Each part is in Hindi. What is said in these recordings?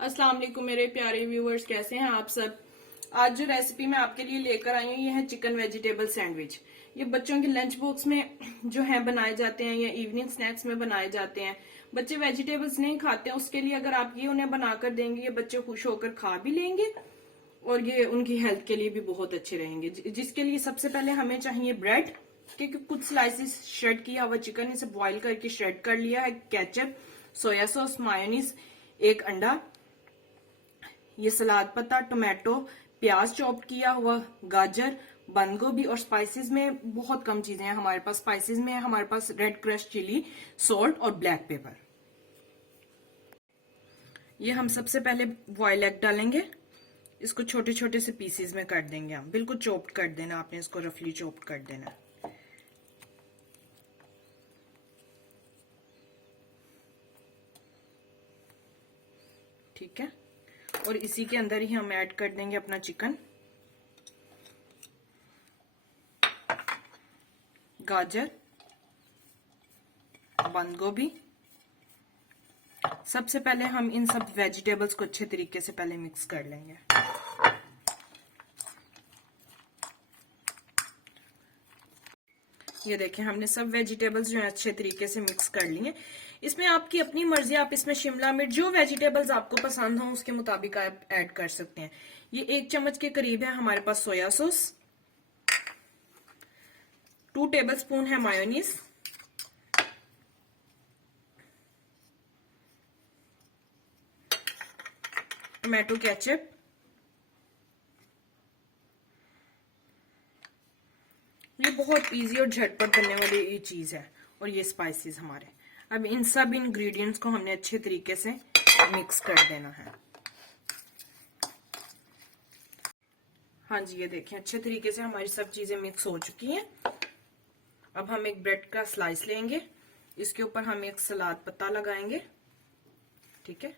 अस्सलाम वालेकुम मेरे प्यारे व्यूवर्स, कैसे हैं आप सब। आज जो रेसिपी मैं आपके लिए लेकर आई हूँ ये है चिकन वेजिटेबल सैंडविच। ये बच्चों के लंच बॉक्स में जो है बनाए जाते हैं या इवनिंग स्नैक्स में बनाए जाते हैं। बच्चे वेजिटेबल्स नहीं खाते हैं, उसके लिए अगर आप ये उन्हें बनाकर देंगे ये बच्चे खुश होकर खा भी लेंगे और ये उनकी हेल्थ के लिए भी बहुत अच्छे रहेंगे। जिसके लिए सबसे पहले हमें चाहिए ब्रेड, क्योंकि कुछ स्लाइसिस श्रेड किया हुआ चिकन, इसे बॉईल करके श्रेड कर लिया है, केचप, सोया सॉस, मायोनीज, एक अंडा, ये सलाद पत्ता, टोमेटो, प्याज चॉप किया हुआ, गाजर, बंद गोभी और स्पाइसेस में बहुत कम चीजें हैं हमारे पास। स्पाइसेस में है हमारे पास रेड क्रश चिली, सॉल्ट और ब्लैक पेपर। ये हम सबसे पहले बॉयल एग डालेंगे, इसको छोटे छोटे से पीसेस में काट देंगे। हम बिल्कुल चॉप्ड कर देना, आपने इसको रफली चॉप्ड कर देना। ठीक है, और इसी के अंदर ही हम ऐड कर देंगे अपना चिकन, गाजर, बंद गोभी। सबसे पहले हम इन सब वेजिटेबल्स को अच्छे तरीके से पहले मिक्स कर लेंगे। ये देखें, हमने सब वेजिटेबल्स जो है अच्छे तरीके से मिक्स कर लिए। इसमें आपकी अपनी मर्जी, आप इसमें शिमला मिर्च, जो वेजिटेबल्स आपको पसंद हो उसके मुताबिक आप ऐड कर सकते हैं। ये 1 चम्मच के करीब है हमारे पास सोया सॉस, 2 टेबलस्पून है मायोनीज, टोमेटो केचप, ये बहुत इजी और झटपट बनने वाली ये चीज है। और ये स्पाइसेस हमारे। अब इन सब इंग्रेडिएंट्स को हमने अच्छे तरीके से मिक्स कर देना है। हाँ जी, ये देखें अच्छे तरीके से हमारी सब चीजें मिक्स हो चुकी हैं। अब हम एक ब्रेड का स्लाइस लेंगे, इसके ऊपर हम एक सलाद पत्ता लगाएंगे। ठीक है,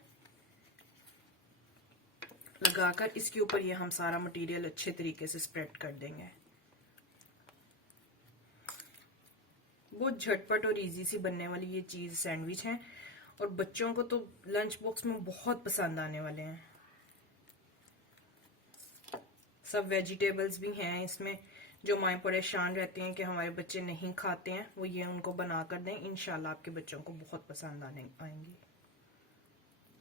लगाकर इसके ऊपर ये हम सारा मटेरियल अच्छे तरीके से स्प्रेड कर देंगे। बहुत झटपट और इजी सी बनने वाली ये चीज सैंडविच है और बच्चों को तो लंच बॉक्स में बहुत पसंद आने वाले हैं। सब वेजिटेबल्स भी हैं इसमें। जो माएं परेशान रहती हैं कि हमारे बच्चे नहीं खाते हैं, वो ये उनको बना कर दें, इंशाल्लाह आपके बच्चों को बहुत पसंद आएंगी।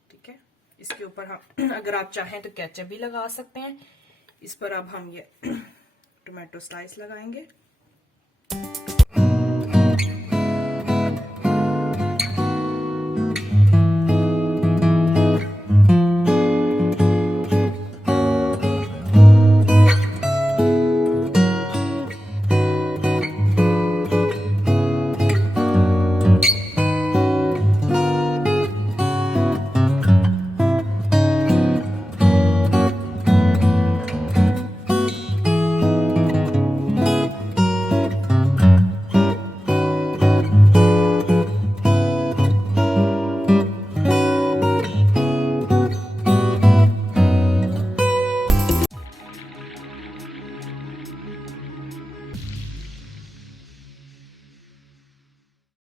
ठीक है, इसके ऊपर हम अगर आप चाहें तो केचप भी लगा सकते हैं। इस पर अब हम ये टोमेटो स्लाइस लगाएंगे।